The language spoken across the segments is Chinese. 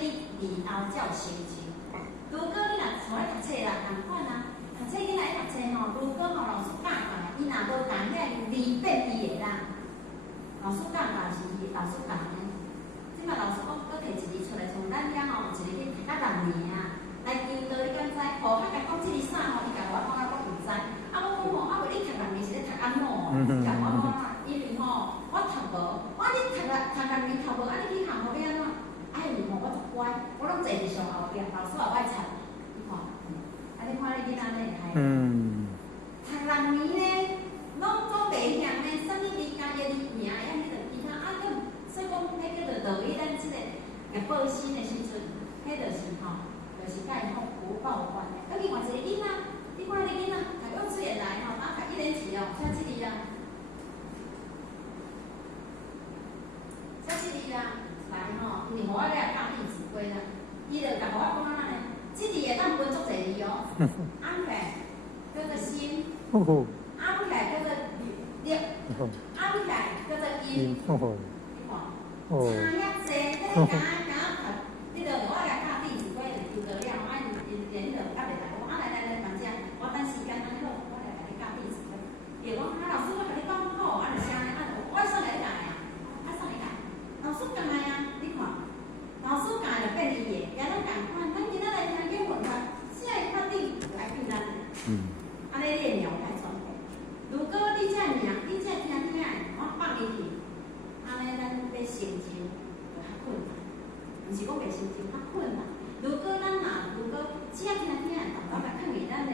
你以后才有成就。如果你若像咧读册啦，同款啊，读册囡仔咧读册吼，如果吼老师教教，伊若无教遐字变伊会啦。老师教教是老师教的，即摆老师讲搁摕一字出来，像咱遐吼，有一个去读到6年啊，来求道你敢知？何较甲讲即个啥吼，伊甲我讲啊，我毋知。啊，我讲吼，啊无你读6年是咧读安怎？甲我讲啊，因为吼，我读无，我你读6年读无，啊你去学校要安怎？哎，吼，我就乖，我拢坐伫上后壁，老师也爱插，你看，啊，你看你囡仔咧会害。读6年咧，拢袂晓咧，啥物字加个字名，啊，迄个其他啊，所以讲，迄叫做道于咱即个个报新的时阵，迄就是吼，就是甲伊福报关的。搁另外一个囡仔，你看你囡仔读幼稚园来吼，啊，读1年级哦，写这字啊，写这字啊。来吼，因为我咧教弟子规啦，伊就甲我讲啊呢，即字会当分足侪字哦，按起来叫做心，按起来叫做力，按起来叫做阴，你看，差遐济，你甲读，你着我咧教弟子规就求到了，啊，因就还袂来讲，啊来，反正我等时间安尼好，我来甲你教弟子规。伊讲啊，老师我甲你讲好，啊就啥呢？啊我送你来啊，啊送你来。老师教的啊，你看，老师教就变伊个，也咱共款，咱今仔来听经文法，下一决定就爱变咱个。安尼你会了解全部。如果你这听，我放你去，安尼咱要成就就较困难，毋是讲袂成就，较困难。如果只听，慢慢来放伫咱的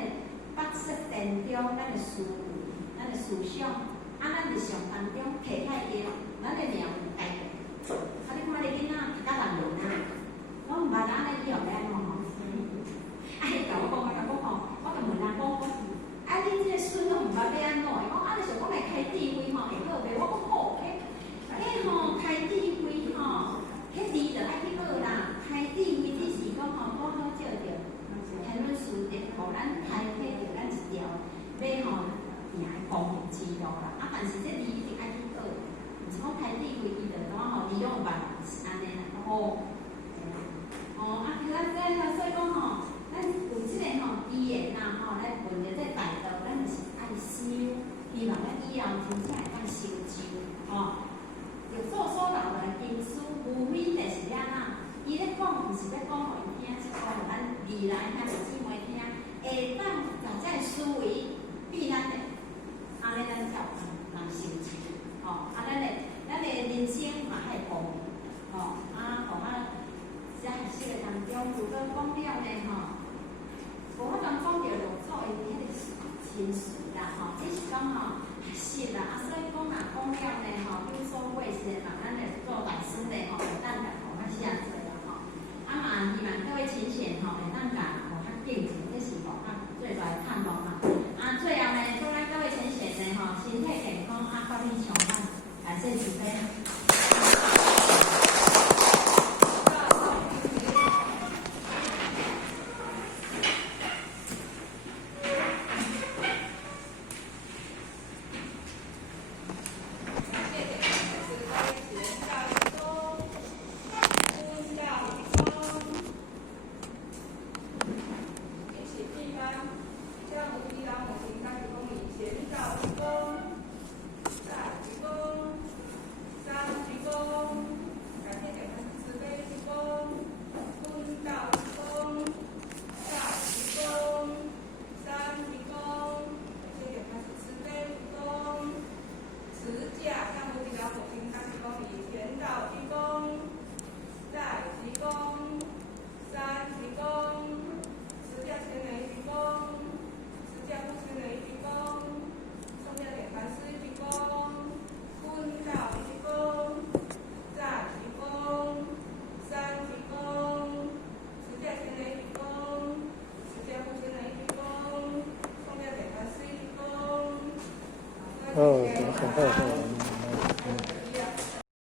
白色电中，咱的思维，咱的思想，啊，咱日常当中摕起个，咱的命有改变。啊！你看你囡仔读到6年啊，我毋捌安尼以后要安怎吼？啊，伊甲我讲吼，我就问人讲，啊，你即个孙拢毋捌要安怎？伊讲啊，你想讲来开智慧吼，会好袂？我讲好，迄吼开智慧吼，迄字就爱去学啦。开智慧只是讲吼，好好照着天论书的，互咱开启着咱一条要吼行的光明之路啦。啊，但是这字一定爱去学。是讲开智慧，伊就讲吼，利用万是安尼啦，吼，啊，咱所以讲吼，咱有即个吼机缘啦，吼，来闻着这大道，咱就是爱修，希望咱以后真正会当成就，吼。着所留来经书，无非就是了啦。伊咧讲，毋是咧讲互伊听，是讲互咱未来兄弟姊妹听，会当把这思维变咱的，安尼咱才有人成就。吼，啊，咱的人生嘛较会光明，吼，啊，互在学习的当中，如果讲了呢，吼，无法当讲着落错，因为迄个情绪啦，吼，只是讲吼学习啦，啊，所以讲若讲了呢，吼，有所谓是嘛，咱来做大师的吼，会当甲互较写做啦，吼，啊嘛，希望各位亲戚吼，会当甲互较敬重，这是互较最大的盼望啦。啊，最后呢，祝咱各位亲戚呢，吼，身体健康，啊，法力强悍。感谢主杯。哦，好。